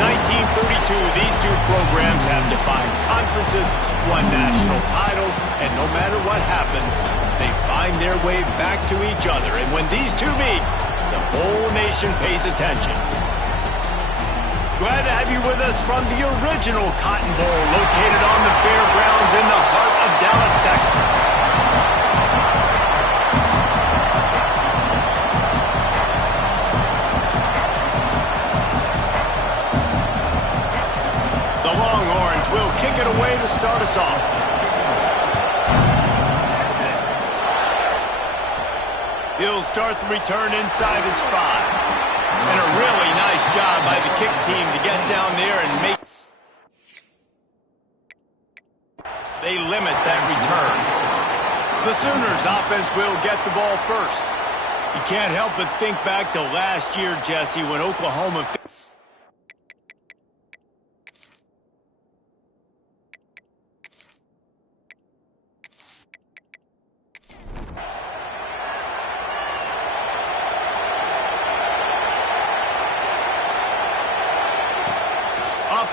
1932, these two programs have defined conferences, won national titles, and no matter what happens, they find their way back to each other. And when these two meet, the whole nation pays attention. Glad to have you with us from the original Cotton Bowl, located on the fairgrounds in the heart of Dallas, Texas. The Longhorns will kick it away to start us off. He'll start the return inside his 5. And a really nice job by the kick team to get down there and make... They limit that return. The Sooners offense will get the ball first. You can't help but think back to last year, Jesse, when Oklahoma...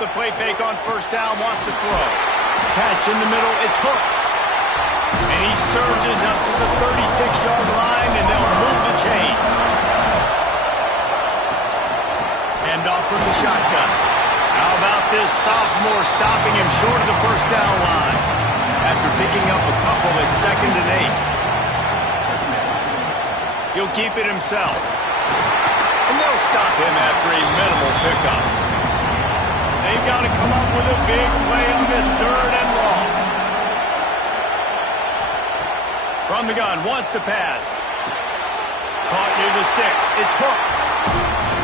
The play fake on first down, wants to throw. Catch in the middle, it's Hooks. And he surges up to the 36-yard line, and they'll move the chain. Hand off from the shotgun. How about this sophomore stopping him short of the first down line after picking up a couple at 2nd and 8. He'll keep it himself. And they'll stop him after a minimal pickup. They've got to come up with a big play on this 3rd and long. From the gun, wants to pass. Caught near the sticks. It's Hooks.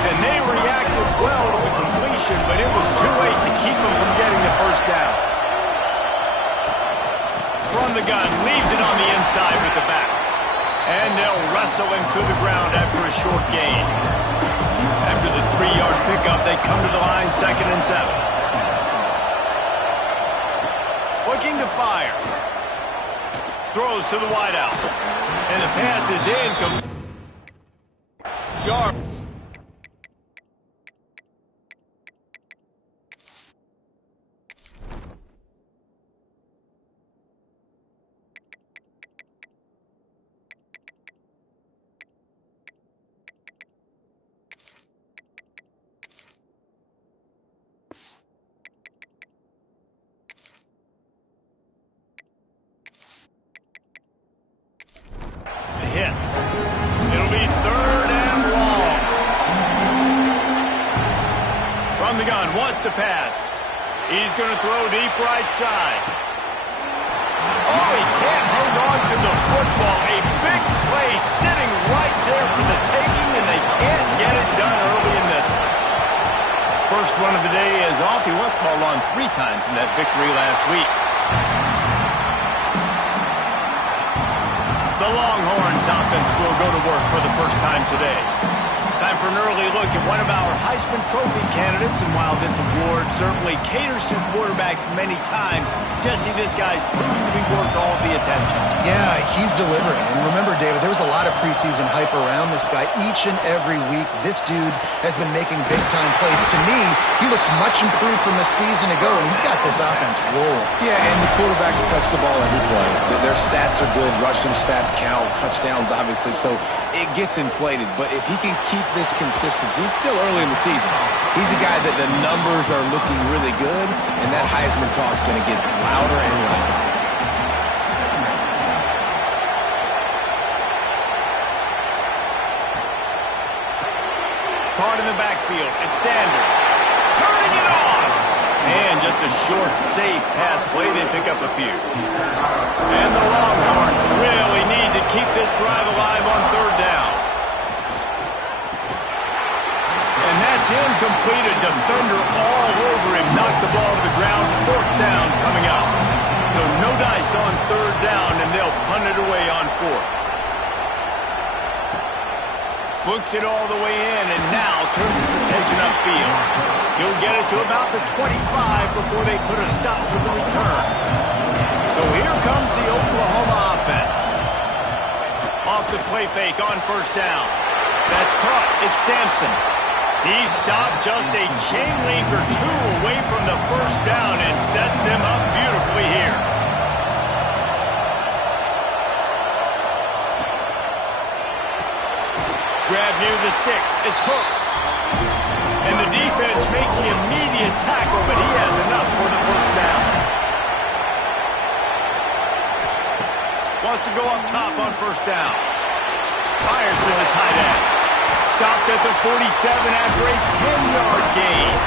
And they reacted well to the completion, but it was too late to keep them from getting the first down. From the gun, leaves it on the inside with the back. And they'll wrestle him to the ground after a short gain. After the 3-yard pickup, they come to the line 2nd and 7. Looking to fire. Throws to the wideout. And the pass is incomplete. Sharp. Hit. It'll be 3rd and long. From the gun, wants to pass. He's going to throw deep right side. Oh, he can't hang on to the football. A big play sitting right there for the taking, and they can't get it done early in this one. First one of the day is off. He was called on 3 times in that victory last week. The Longhorns offense will go to work for the first time today. Time for an early look at one of our Heisman Trophy candidates, and while this award certainly caters to quarterbacks many times, Jesse, this guy's proven to be worth all the attention. Yeah, he's delivering. And remember, David, there was a lot of preseason hype around this guy. Each and every week, this dude has been making big-time plays. To me, he looks much improved from a season ago, and he's got this offense rolling. Yeah, and the quarterbacks touch the ball every play. Their stats are good. Rushing stats count. Touchdowns, obviously, so it gets inflated. But if he can keep this consistency, it's still early in the season. He's a guy that the numbers are looking really good, and that Heisman talk's going to get louder and louder. Caught in the backfield, it's Sanders. Turning it on! And just a short, safe pass play, they pick up a few. And the Longhorns really need to keep this drive alive on 3rd down. And that's incomplete. A defender all over him. Knocked the ball to the ground. 4th down coming up. So no dice on 3rd down, and they'll punt it away on 4th. Looks it all the way in, and now turns his attention upfield. He'll get it to about the 25 before they put a stop to the return. So here comes the Oklahoma offense. Off the play fake on 1st down. That's caught. It's Sampson. He stopped just a chain link or two away from the first down and sets them up beautifully here. Grab near the sticks. It's Hooks. And the defense makes the immediate tackle, but he has enough for the first down. Wants to go up top on first down. Fires to the tight end. Stopped at the 47 after a 10-yard gain.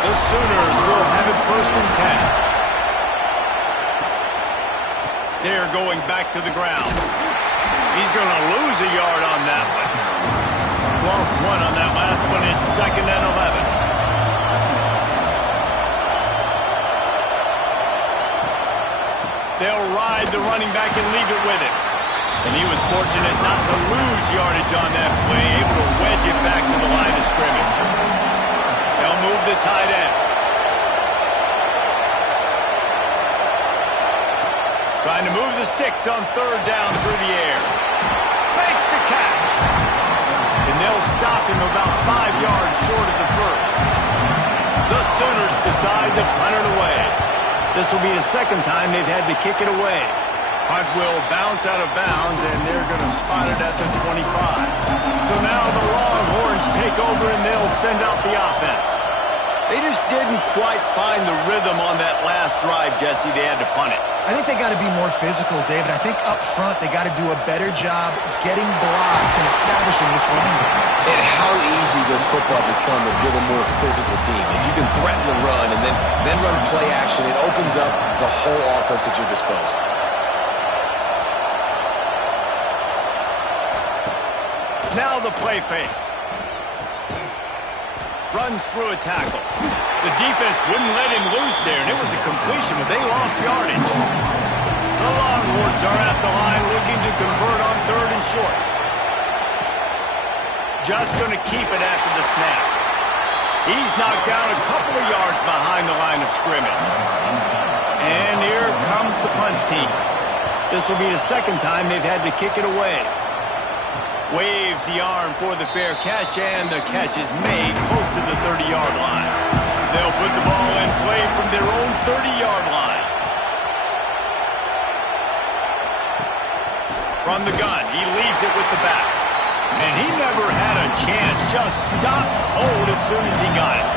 The Sooners will have it first and 10. They're going back to the ground. He's going to lose a yard on that one. Lost one on that last one. It's second and 11. They'll ride the running back and leave it with him. And he was fortunate not to lose yardage on that play, able to wedge it back to the line of scrimmage. They'll move the tight end. Trying to move the sticks on third down through the air. Makes the catch. And they'll stop him about 5 yards short of the first. The Sooners decide to punt it away. This will be the second time they've had to kick it away. Punt will bounce out of bounds, and they're going to spot it at the 25. So now the Longhorns take over, and they'll send out the offense. They just didn't quite find the rhythm on that last drive, Jesse. They had to punt it. I think they got to be more physical, David. I think up front they got to do a better job getting blocks and establishing this running game. And how easy does football become if you're the more physical team? If you can threaten the run and then run play action, it opens up the whole offense at your disposal. Now the play fake. Runs through a tackle. The defense wouldn't let him loose there, and it was a completion, but they lost yardage. The Longhorns are at the line looking to convert on third and short. Just going to keep it after the snap. He's knocked down a couple of yards behind the line of scrimmage. And here comes the punt team. This will be the second time they've had to kick it away. Waves the arm for the fair catch, and the catch is made close to the 30-yard line. They'll put the ball in play from their own 30-yard line. From the gun, he leaves it with the back. And he never had a chance, just stopped cold as soon as he got it.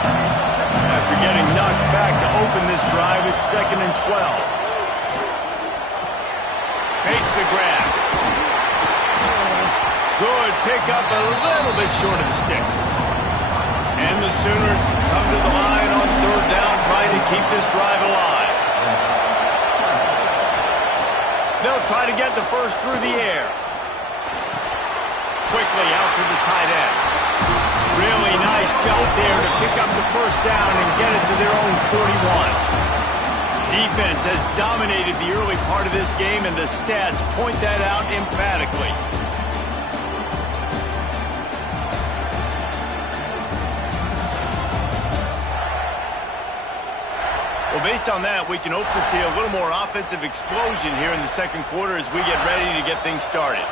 After getting knocked back to open this drive, it's second and 12. Makes the grab. Good pickup, a little bit short of the sticks. And the Sooners come to the line on third down, trying to keep this drive alive. They'll try to get the first through the air. Quickly out to the tight end. Really nice job there to pick up the first down and get it to their own 41. Defense has dominated the early part of this game, and the stats point that out emphatically. Well, based on that, we can hope to see a little more offensive explosion here in the second quarter as we get ready to get things started.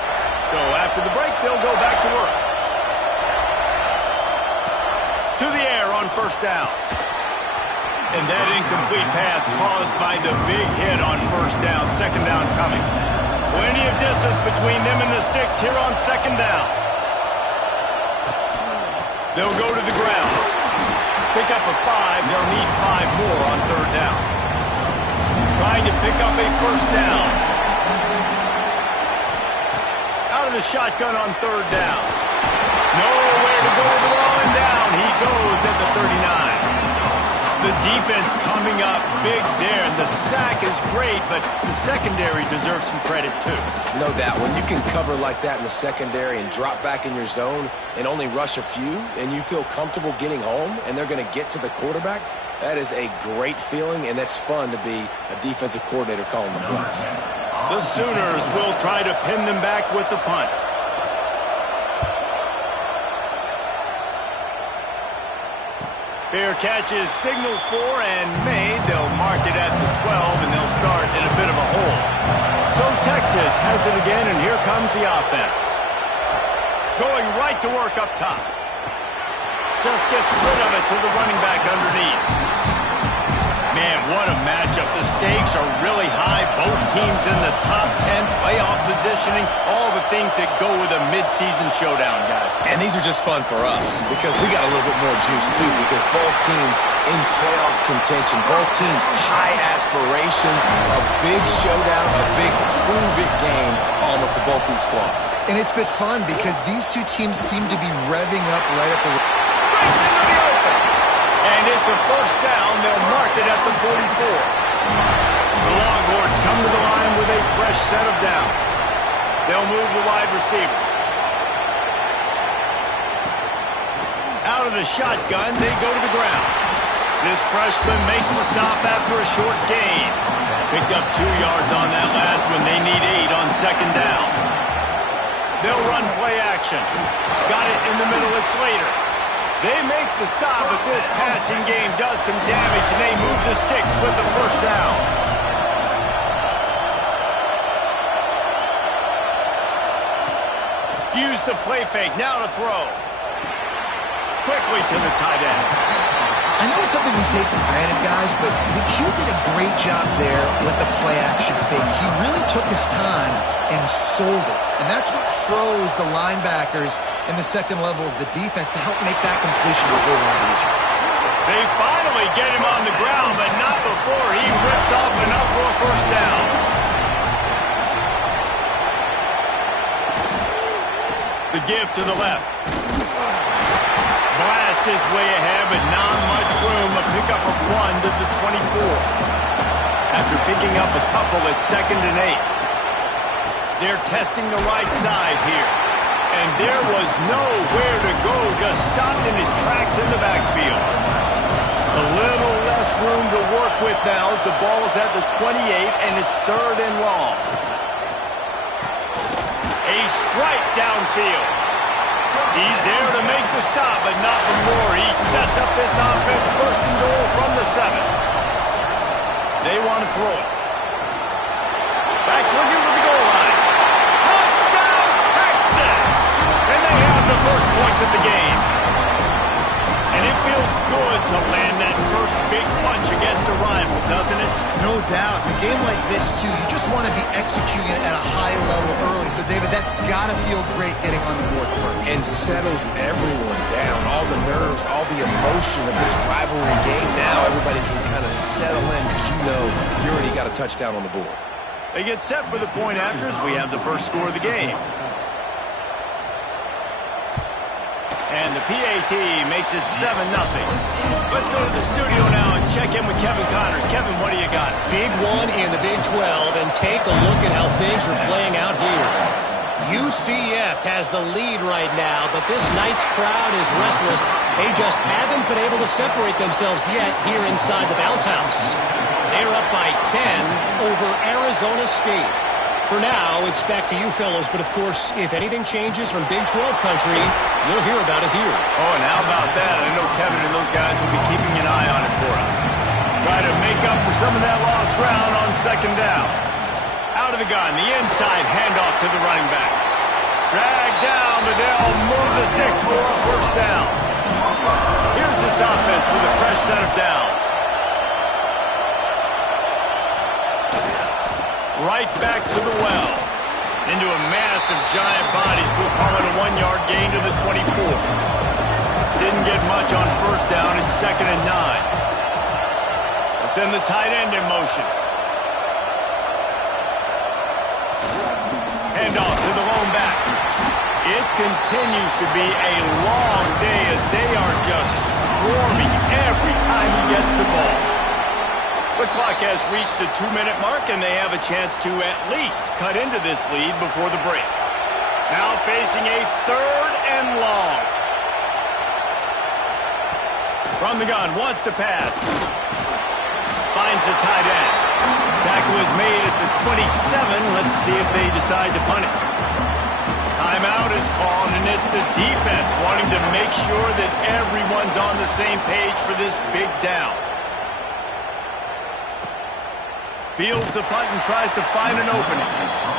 So after the break, they'll go back to work. To the air on first down. And that incomplete pass caused by the big hit on first down. Second down coming. Plenty of distance between them and the sticks here on second down. They'll go to the ground. Pick up a 5. They'll need 5 more on third down. Trying to pick up a first down. Out of the shotgun on third down. Nowhere to go with the ball and down. He goes at the 39. The defense coming up big there. The sack is great, but the secondary deserves some credit too. No doubt. When you can cover like that in the secondary and drop back in your zone and only rush a few, and you feel comfortable getting home, and they're going to get to the quarterback, that is a great feeling, and that's fun to be a defensive coordinator calling the plays. The Sooners will try to pin them back with the punt. Fair catch is signaled for and made. They'll mark it at the 12, and they'll start in a bit of a hole. So Texas has it again, and here comes the offense. Going right to work up top. Just gets rid of it to the running back underneath. Man, what a matchup. The stakes are really high. Both teams in the top 10, playoff positioning, all the things that go with a midseason showdown, guys. And these are just fun for us because we got a little bit more juice, too, because both teams in playoff contention, both teams high aspirations, a big showdown, a big prove-it game, Palmer, for both these squads. And it's been fun because these two teams seem to be revving up right at the... Breaks into the open. And it's a first down. They'll mark it at the 44. The Longhorns come to the line with a fresh set of downs. They'll move the wide receiver. Out of the shotgun, they go to the ground. This freshman makes the stop after a short gain. Picked up 2 yards on that last one. They need 8 on second down. They'll run play action. Got it in the middle. It's Slater. They make the stop, but this passing game does some damage, and they move the sticks with the first down. Use the play fake. Now to throw. Quickly to the tight end. I know it's something we take for granted, guys, but the Q did a great job there with the play-action fake. He really took his time and sold it. And that's what froze the linebackers in the second level of the defense to help make that completion a whole lot easier. They finally get him on the ground, but not before he rips off enough for a first down. The give to the left. Blast his way ahead, but not much room. A pickup of 1 to the 24. After picking up a couple at 2nd and 8. They're testing the right side here. And there was nowhere to go, just stopped in his tracks in the backfield. A little less room to work with now as the ball is at the 28 and it's 3rd and long. A strike downfield. He's there to make the stop, but not before he sets up this offense. 1st and goal from the 7. They want to throw it. Back's looking for the goal line. Touchdown, Texas! And they have the first points of the game. And it feels good to land that first big punch against a rival, doesn't it? No doubt. In a game like this, too, you just want to be executing it at a high level early. So, David, that's got to feel great getting on the board first. And settles everyone down. All the nerves, all the emotion of this rivalry game. Now everybody can kind of settle in because you know you already got a touchdown on the board. They get set for the point after as we have the first score of the game. And the PAT makes it 7-0. Let's go to the studio now and check in with Kevin Connors. Kevin, what do you got? Big one in the Big 12, and take a look at how things are playing out here. UCF has the lead right now, but this night's crowd is restless. They just haven't been able to separate themselves yet here inside the bounce house. They're up by 10 over Arizona State. For now, it's back to you fellows, but of course, if anything changes from Big 12 country, you'll hear about it here. Oh, and how about that? I know Kevin and those guys will be keeping an eye on it for us. Try to make up for some of that lost ground on second down. Out of the gun, the inside handoff to the running back. Dragged down, but they'll move the sticks for a first down. Here's this offense with a fresh set of downs. Right back to the well. Into a mass of giant bodies. We'll call it a 1-yard gain to the 24. Didn't get much on first down. It's 2nd and 9. Let's send the tight end in motion. Handoff to the lone back. It continues to be a long day as they are just swarming every time he gets the ball. The clock has reached the 2-minute mark, and they have a chance to at least cut into this lead before the break. Now facing a 3rd and long. From the gun, wants to pass. Finds the tight end. Tackle is made at the 27. Let's see if they decide to punt it. Timeout is called, and it's the defense wanting to make sure that everyone's on the same page for this big down. Fields the punt and tries to find an opening.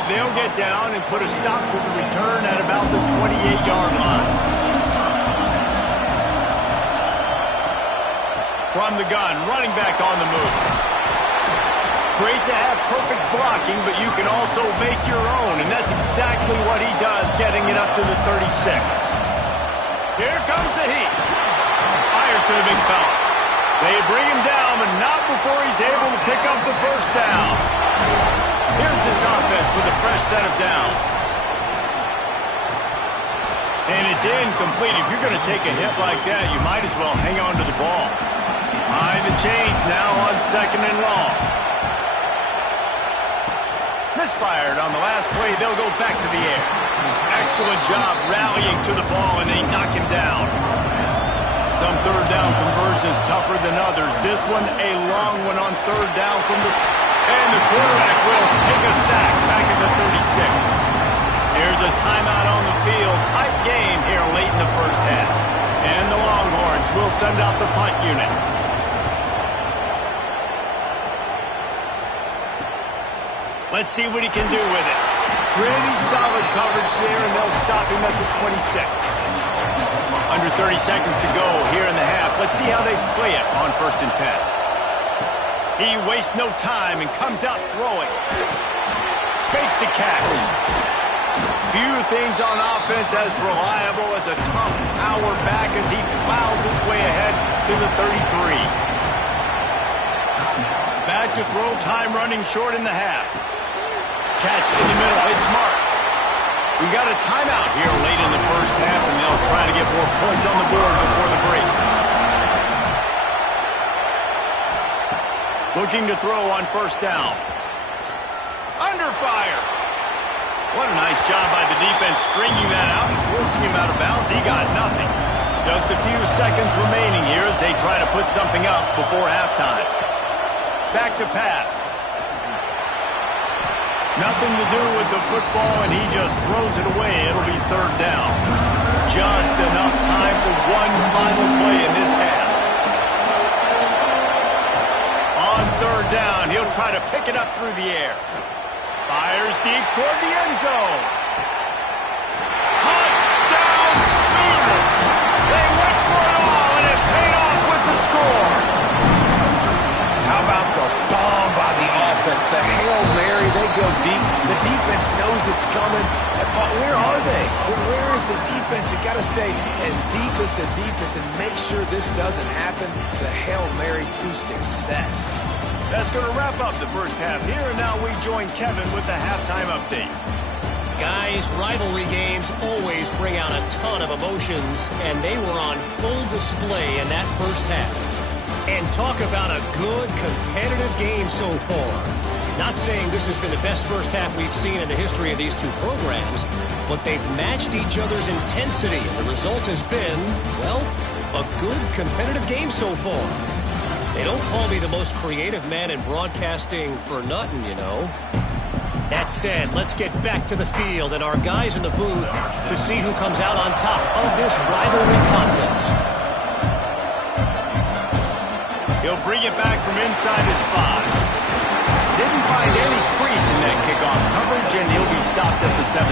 They'll get down and put a stop to the return at about the 28-yard line. from the gun, running back on the move. Great to have perfect blocking, but you can also make your own, and that's exactly what he does, getting it up to the 36. Here comes the heat. Fires to the big fella. They bring him down, but not before he's able to pick up the first down. Here's this offense with a fresh set of downs. And it's incomplete. If you're going to take a hit like that, you might as well hang on to the ball. Behind the chains now on 2nd and long. Misfired on the last play. They'll go back to the air. Excellent job rallying to the ball, and they knock him down. Some third down conversions tougher than others. This one a long one on 3rd down from the... And the quarterback will take a sack back at the 36. Here's a timeout on the field. Tight game here late in the first half. And the Longhorns will send out the punt unit. Let's see what he can do with it. Pretty solid coverage there, and they'll stop him at the 26. Under 30 seconds to go here in the half. Let's see how they play it on 1st and 10. He wastes no time and comes out throwing. Fakes the catch. Few things on offense as reliable as a tough power back as he plows his way ahead to the 33. Back to throw, time running short in the half. Catch in the middle, it's Marks. We got a timeout here late in the first half, and they'll try to get more points on the board before the break. Looking to throw on 1st down. Under fire. What a nice job by the defense stringing that out and forcing him out of bounds. He got nothing. Just a few seconds remaining here as they try to put something up before halftime. Back to pass. Nothing to do with the football, and he just throws it away. It'll be 3rd down. Just enough time for one final play in this half. On 3rd down, he'll try to pick it up through the air. Fires deep toward the end zone. Touchdown Sooners! They went for it all, and it paid off with the score. How about the bomb by the offense? The Hail Mary, they go deep. The defense knows it's coming. But where are they? Where is the defense? You got to stay as deep as the deepest and make sure this doesn't happen. The Hail Mary to success. That's going to wrap up the first half here, and now we join Kevin with the halftime update. Guys, rivalry games always bring out a ton of emotions, and they were on full display in that first half. And talk about a good, competitive game so far. Not saying this has been the best first half we've seen in the history of these two programs, but they've matched each other's intensity, and the result has been, well, a good, competitive game so far. They don't call me the most creative man in broadcasting for nothing, you know. That said, let's get back to the field and our guys in the booth to see who comes out on top of this rivalry contest. He'll bring it back from inside his 5. Didn't find any crease in that kickoff coverage, and he'll be stopped at the 17.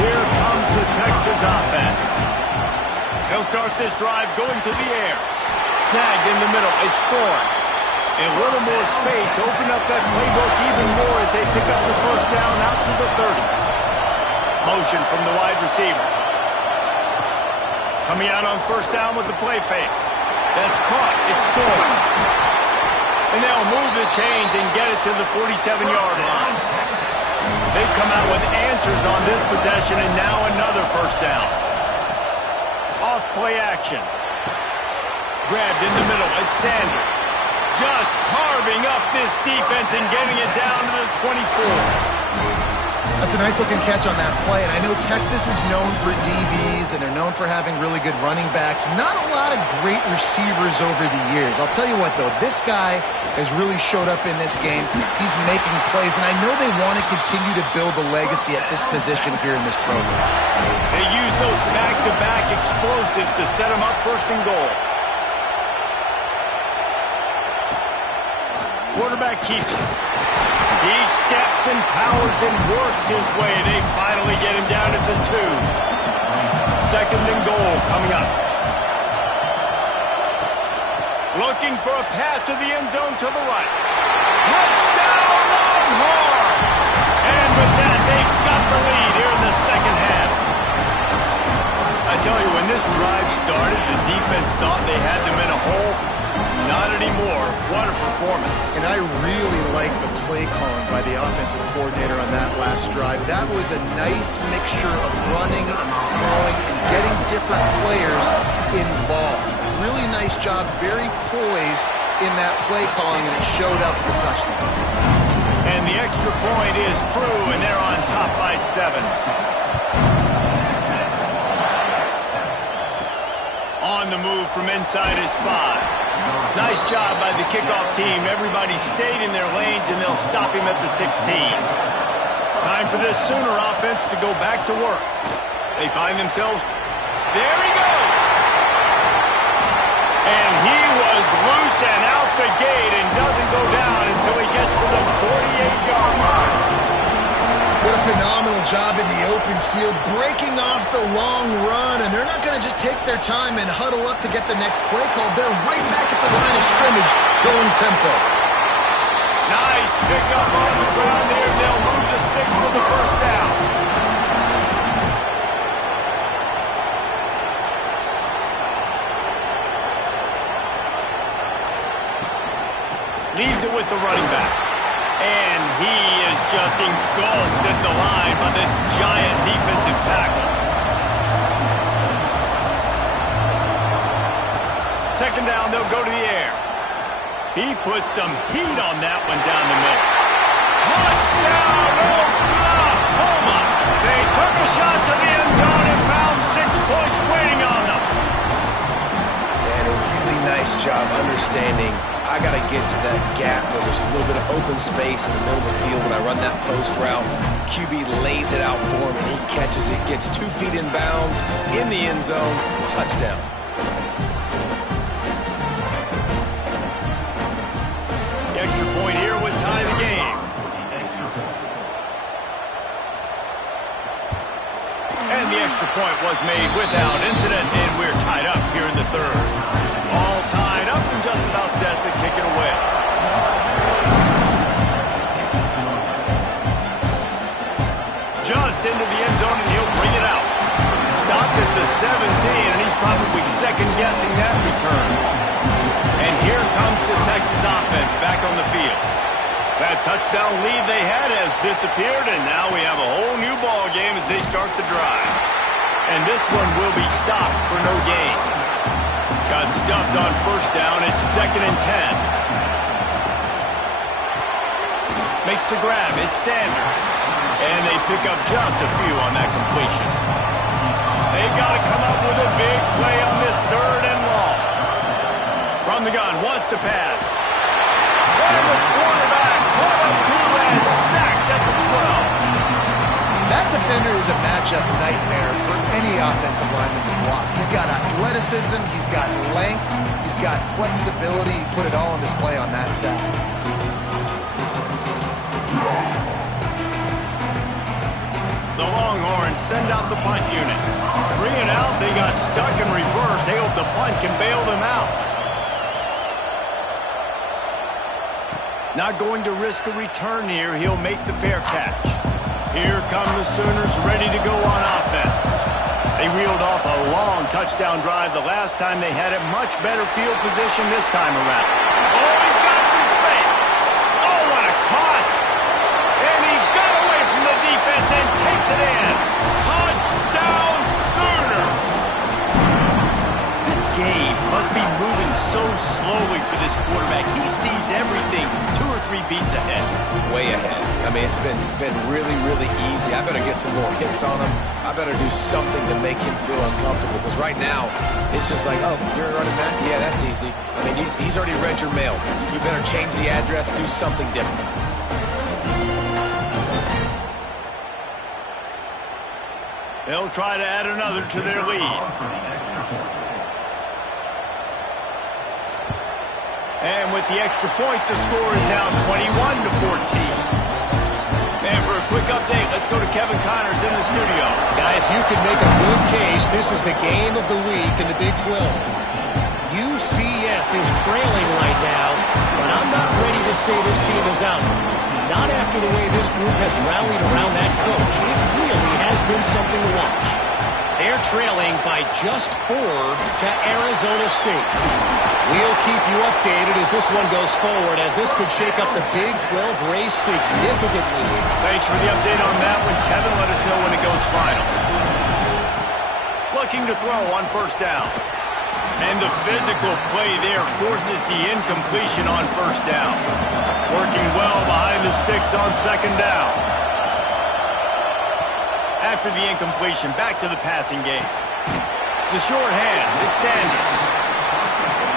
Here comes the Texas offense. They'll start this drive going to the air. Snagged in the middle, it's Ford. And a little more space, open up that playbook even more as they pick up the first down out to the 30. Motion from the wide receiver. Coming out on 1st down with the play fake. That's caught, it's Ford. And they'll move the chains and get it to the 47-yard line. They've come out with answers on this possession, and now another 1st down. Off play action. Grabbed in the middle, it's Sanders. Just carving up this defense and getting it down to the 24. That's a nice-looking catch on that play, and I know Texas is known for DBs, and they're known for having really good running backs. Not a lot of great receivers over the years. I'll tell you what, though, this guy has really showed up in this game. He's making plays, and I know they want to continue to build a legacy at this position here in this program. They use those back-to-back explosives to set them up 1st and goal. Quarterback keeps it. He steps and powers and works his way. They finally get him down at the 2. 2nd and goal coming up. looking for a path to the end zone to the right. Touchdown, Longhorns! And with that, they've got the lead here in the second half. I tell you, when this drive started, the defense thought they had them in a hole. Not anymore. What a performance. And I really like the play calling by the offensive coordinator on that last drive. That was a nice mixture of running and throwing and getting different players involved. Really nice job, very poised in that play calling, and it showed up with the touchdown. And the extra point is true, and they're on top by 7. On the move from inside is 5. Nice job by the kickoff team. Everybody stayed in their lanes, and they'll stop him at the 16. Time for this Sooner offense to go back to work. They find themselves... There he goes! And he was loose and out the gate and doesn't go down until he gets to the 48-yard line. What a phenomenal job in the open field, breaking off the long run, and they're not going to just take their time and huddle up to get the next play called. They're right back at the line of scrimmage, going tempo. Nice pickup on the ground there. They'll move the sticks for the first down. Leaves it with the running back. And he is just engulfed at the line by this giant defensive tackle. Second down, they'll go to the air. He puts some heat on that one down the middle. Touchdown, Oklahoma! They took a shot to the end zone and found 6 points waiting on them. And a really nice job understanding I got to get to that gap where there's a little bit of open space in the middle of the field when I run that post route. QB lays it out for him, and he catches it, gets 2 feet in bounds, in the end zone, touchdown. The extra point here would tie the game. And the extra point was made without incident, and we're tied up here in the third. All tied up and just about set to kick it away. Just into the end zone, and he'll bring it out. Stopped at the 17, and he's probably second-guessing that return. And here comes the Texas offense back on the field. That touchdown lead they had has disappeared, and now we have a whole new ball game as they start the drive. And this one will be stopped for no gain. Got stuffed on first down. It's 2nd and 10. Makes the grab. It's Sanders. And they pick up just a few on that completion. They've got to come up with a big play on this 3rd and long. From the gun, wants to pass. And the quarterback caught up to and sacked at the 12. That defender is a matchup nightmare for any offensive lineman to block. He's got athleticism, he's got length, he's got flexibility. He put it all on display on that sack. The Longhorns send out the punt unit. 3 and out, they got stuck in reverse. They hope the punt can bail them out. Not going to risk a return here. He'll make the fair catch. Here come the Sooners ready to go on offense. They reeled off a long touchdown drive the last time they had it. Much better field position this time around. Oh, he's got some space. Oh, what a caught. And he got away from the defense and takes it in. Touchdown, Sooner. This game must be moving so slowly for this quarterback. He sees everything 2 or 3 beats ahead. Way ahead. I mean, it's been really, really easy. I better get some more hits on him. I better do something to make him feel uncomfortable, because right now, it's just like, oh, you're running that? Yeah, that's easy. I mean, he's already read your mail. You better change the address, do something different. They'll try to add another to their lead. And with the extra point, the score is now 21-14. And for a quick update, let's go to Kevin Connors in the studio. Guys, you can make a good case. This is the game of the week in the Big 12. UCF is trailing right now, but I'm not ready to say this team is out. Not after the way this group has rallied around that coach. It really has been something to watch. They're trailing by just 4 to Arizona State. We'll keep you updated as this one goes forward, as this could shake up the Big 12 race significantly. Thanks for the update on that one, Kevin. Let us know when it goes final. Looking to throw on first down. And the physical play there forces the incompletion on first down. Working well behind the sticks on second down. After the incompletion, back to the passing game. The short hands, it's Sanders.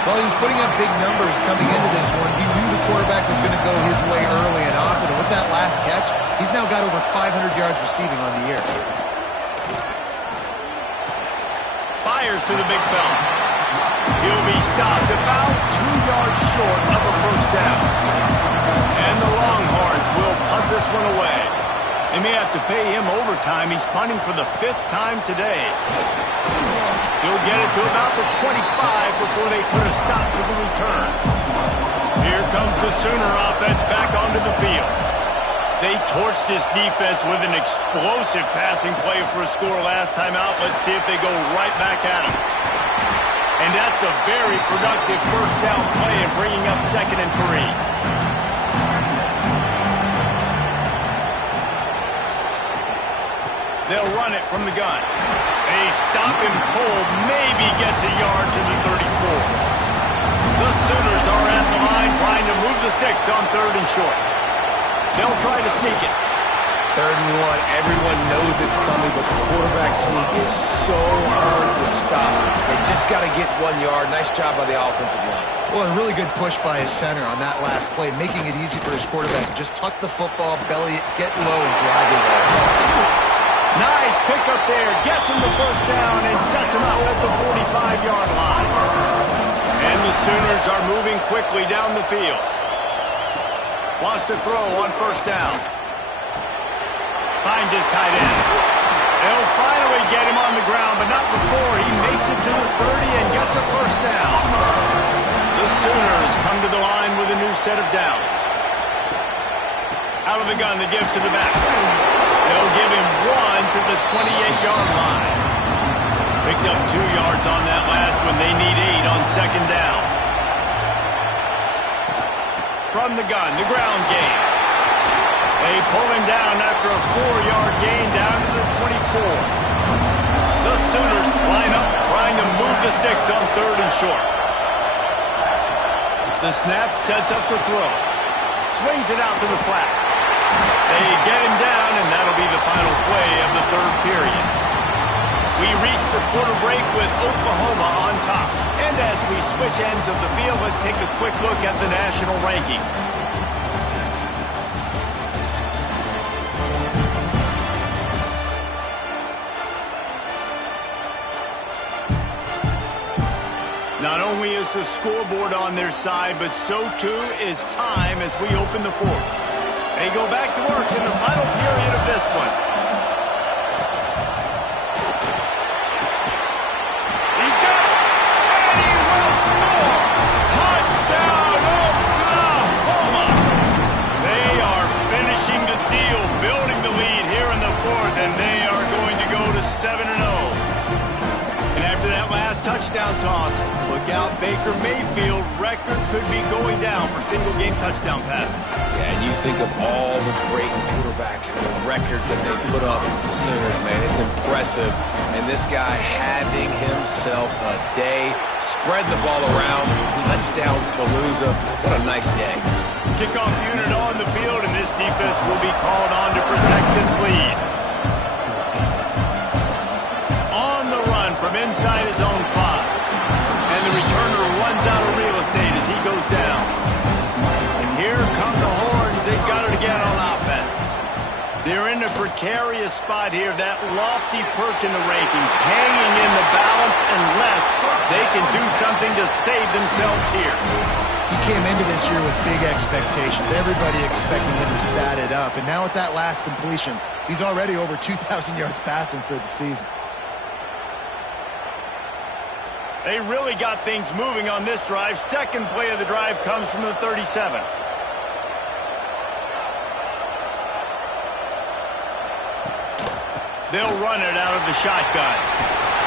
Well, he was putting up big numbers coming into this one. He knew the quarterback was going to go his way early and often. And with that last catch, he's now got over 500 yards receiving on the year. Fires to the big fella. He'll be stopped about 2 yards short of a first down. And the Longhorns will punt this one away. They may have to pay him overtime. He's punting for the 5th time today. He'll get it to about the 25 before they put a stop to the return. Here comes the Sooner offense back onto the field. They torched this defense with an explosive passing play for a score last time out. Let's see if they go right back at him. And that's a very productive first down play and bringing up 2nd and 3. They'll run it from the gun. A stop and pull maybe gets a yard to the 34. The Sooners are at the line trying to move the sticks on 3rd and short. They'll try to sneak it. 3rd and 1. Everyone knows it's coming, but the quarterback sneak is so hard to stop. They just got to get 1 yard. Nice job by the offensive line. Well, a really good push by his center on that last play, making it easy for his quarterback to just tuck the football, belly it, get low, and drive it away. Nice pickup there. Gets him the first down and sets him out at the 45-yard line. And the Sooners are moving quickly down the field. Wants to throw on first down. Finds his tight end. They'll finally get him on the ground, but not before he makes it to the 30 and gets a first down. The Sooners come to the line with a new set of downs. Out of the gun to give to the back. They'll give him 1 to the 28-yard line. Picked up 2 yards on that last one. They need 8 on second down. From the gun, the ground game. They pull him down after a 4-yard gain down to the 24. The Sooners line up trying to move the sticks on 3rd and short. The snap sets up the throw. Swings it out to the flat. They get him down, and that'll be the final play of the 3rd period. We reach the quarter break with Oklahoma on top. And as we switch ends of the field, let's take a quick look at the national rankings. Not only is the scoreboard on their side, but so too is time as we open the 4th. They go back to work in the final period of this one. He's got it, and he will score! Touchdown, Oklahoma! They are finishing the deal, building the lead here in the 4th, and they are going to go to 7-0. And after that last touchdown toss, look out, Baker Mayfield record could be going down for single-game touchdown passes. Yeah, and you think of all the great quarterbacks and the records that they put up with the Sooners, man. It's impressive. And this guy having himself a day, spread the ball around, touchdowns Palooza. What a nice day. Kickoff unit on the field, and this defense will be called on to protect this lead. On the run from inside his own 5. And the returner runs out of real estate as he goes down. And here come the Horns. They've got it again on offense. They're in a precarious spot here, that lofty perch in the rankings, hanging in the balance unless they can do something to save themselves here. He came into this year with big expectations. Everybody expecting him to stat it up. And now with that last completion, he's already over 2,000 yards passing for the season. They really got things moving on this drive. Second play of the drive comes from the 37. They'll run it out of the shotgun.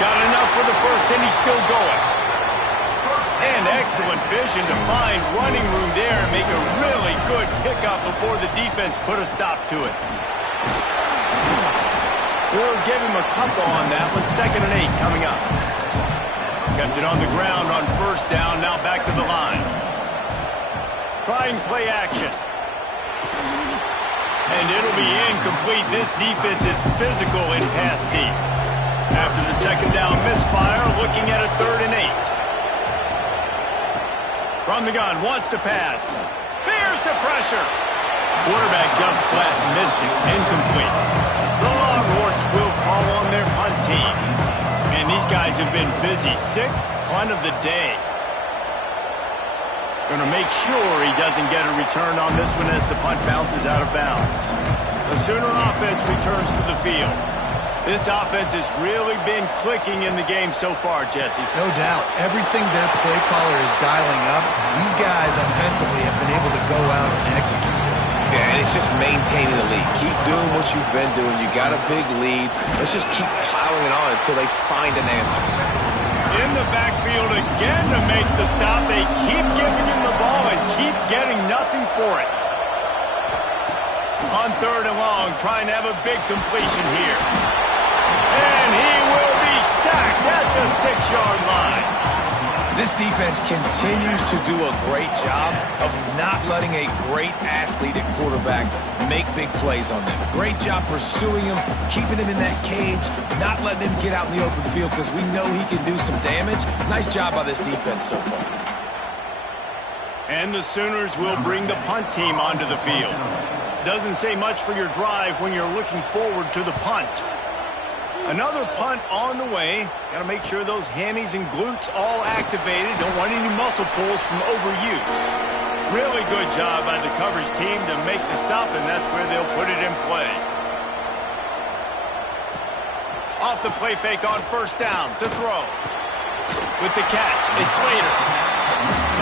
Got enough for the first, and he's still going. And excellent vision to find running room there and make a really good pickup before the defense put a stop to it. We'll give him a couple on that one. 2nd and 8 coming up. Kept it on the ground on first down. Now back to the line. Trying play action. And it'll be incomplete. This defense is physical in pass deep. After the 2nd down misfire, looking at a 3rd and 8. From the gun, wants to pass. Here's the pressure. Quarterback just flat missed it. Incomplete. The Longhorns will call on their punt team. And these guys have been busy. 6th punt of the day. Going to make sure he doesn't get a return on this one as the punt bounces out of bounds. The Sooner offense returns to the field. This offense has really been clicking in the game so far, Jesse. No doubt. Everything their play caller is dialing up, these guys offensively have been able to go out and execute. Yeah, and it's just maintaining the lead. Keep doing what you've been doing. You got a big lead. Let's just keep piling it on until they find an answer. In the backfield again to make the stop. They keep giving him the ball and keep getting nothing for it. On 3rd and long, trying to have a big completion here. And he will be sacked at the 6-yard line. This defense continues to do a great job of not letting a great athlete at quarterback make big plays on them. Great job pursuing him, keeping him in that cage, not letting him get out in the open field because we know he can do some damage. Nice job by this defense so far. And the Sooners will bring the punt team onto the field. Doesn't say much for your drive when you're looking forward to the punt. Another punt on the way. Got to make sure those hammies and glutes all activated. Don't want any muscle pulls from overuse. Really good job by the coverage team to make the stop, and that's where they'll put it in play. Off the play fake on first down to throw. With the catch, it's Slater.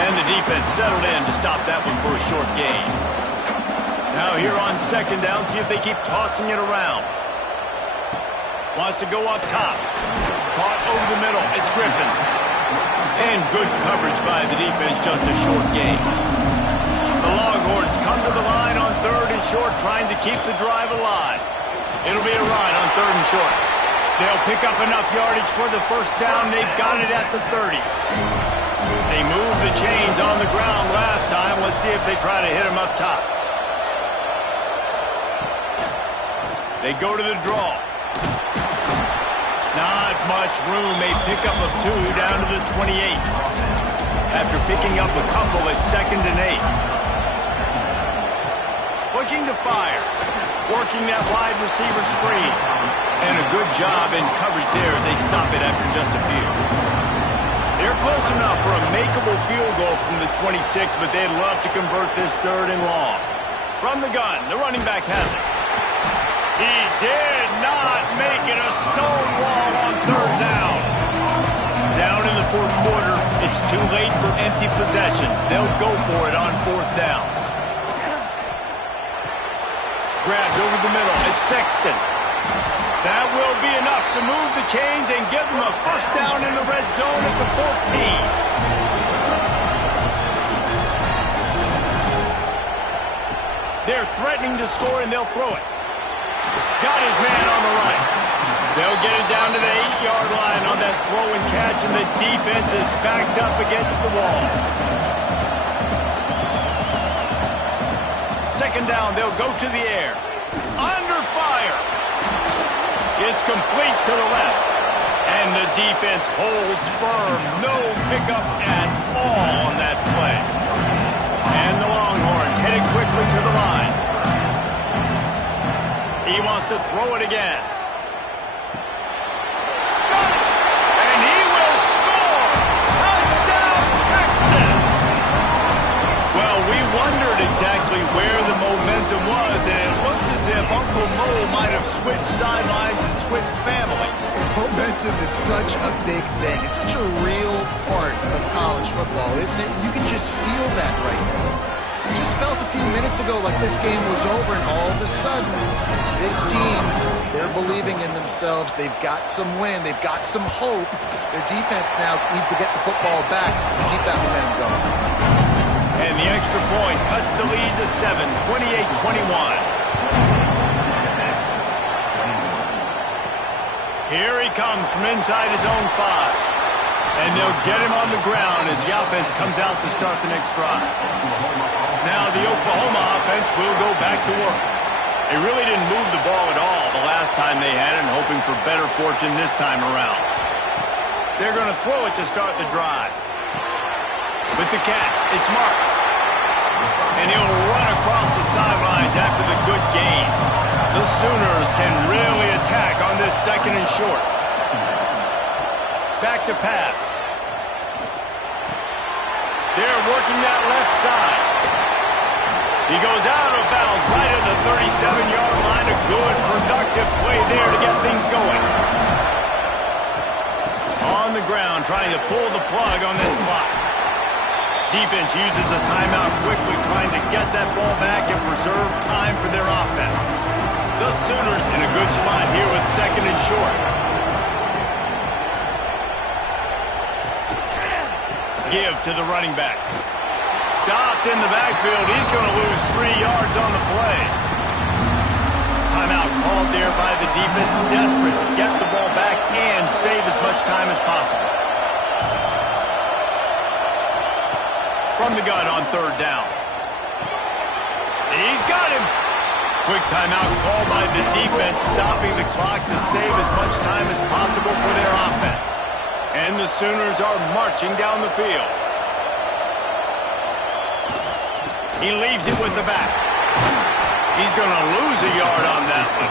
And the defense settled in to stop that one for a short gain. Now here on 2nd down, see if they keep tossing it around. Wants to go up top. Caught over the middle. It's Griffin. And good coverage by the defense, just a short gain. The Longhorns come to the line on 3rd and short, trying to keep the drive alive. It'll be a run on 3rd and short. They'll pick up enough yardage for the first down. They've got it at the 30. They moved the chains on the ground last time. Let's see if they try to hit him up top. They go to the draw. Not much room. A pickup of 2 down to the 28. After picking up a couple at 2nd and 8. Looking to fire. Working that wide receiver screen. And a good job in coverage there as they stop it after just a few. They're close enough for a makeable field goal from the 26, but they'd love to convert this 3rd and long. From the gun, the running back has it. He did not make it a stone wall on 3rd down. Down in the 4th quarter, it's too late for empty possessions. They'll go for it on 4th down. Grabbed over the middle. It's Sexton. That will be enough to move the chains and give them a first down in the red zone at the 14. They're threatening to score, and they'll throw it. Got his man on the right. They'll get it down to the 8-yard line on that throw and catch, and the defense is backed up against the wall. 2nd down, they'll go to the air. Under fire. It's complete to the left. And the defense holds firm. No pickup at all on that play. And the Longhorns headed quickly to the line. He wants to throw it again. Got it! And he will score! Touchdown, Texas! Well, we wondered exactly where the momentum was, and it looks as if Uncle Mo might have switched sidelines and switched families. Momentum momentum is such a big thing. It's such a real part of college football, isn't it? You can just feel that right now. It just felt a few minutes ago like this game was over, and all of a sudden, this team, they're believing in themselves. They've got some wind. They've got some hope. Their defense now needs to get the football back and keep that momentum going. And the extra point cuts the lead to 7, 28-21. Here he comes from inside his own 5. And they'll get him on the ground as the offense comes out to start the next drive. Now the Oklahoma offense will go back to work. They really didn't move the ball at all the last time they had it, and hoping for better fortune this time around. They're going to throw it to start the drive. With the catch, it's Marks. And he'll run across the sidelines after the good gain. The Sooners can really attack on this 2nd and short. Back to pass. They're working that left side. He goes out of bounds right at the 37-yard line. A good, productive play there to get things going. On the ground, trying to pull the plug on this clock. Defense uses a timeout quickly, trying to get that ball back and preserve time for their offense. The Sooners in a good spot here with 2nd and short. Give to the running back. Stopped in the backfield. He's going to lose 3 yards on the play. Timeout called there by the defense, desperate to get the ball back and save as much time as possible. From the gun on 3rd down. He's got him. Quick timeout called by the defense, stopping the clock to save as much time as possible for their offense. And the Sooners are marching down the field. He leaves it with the back. He's going to lose a yard on that one.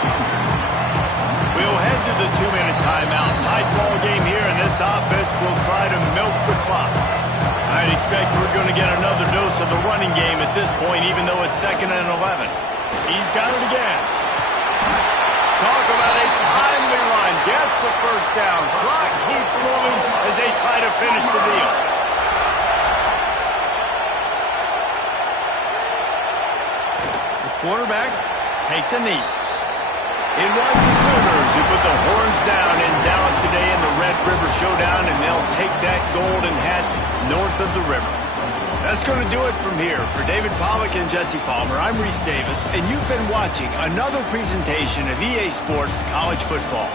We'll head to the 2-minute timeout. Tight ball game here, and this offense will try to milk the clock. I'd expect we're going to get another dose of the running game at this point, even though it's 2nd and 11. He's got it again. Talk about a timely run. Gets the 1st down. Clock keeps moving as they try to finish the deal. The quarterback takes a knee. It was the Sooners who put the horns down in Dallas today in the Red River Showdown, and they'll take that golden hat north of the river. That's going to do it from here. For David Pollack and Jesse Palmer, I'm Reese Davis, and you've been watching another presentation of EA Sports College Football.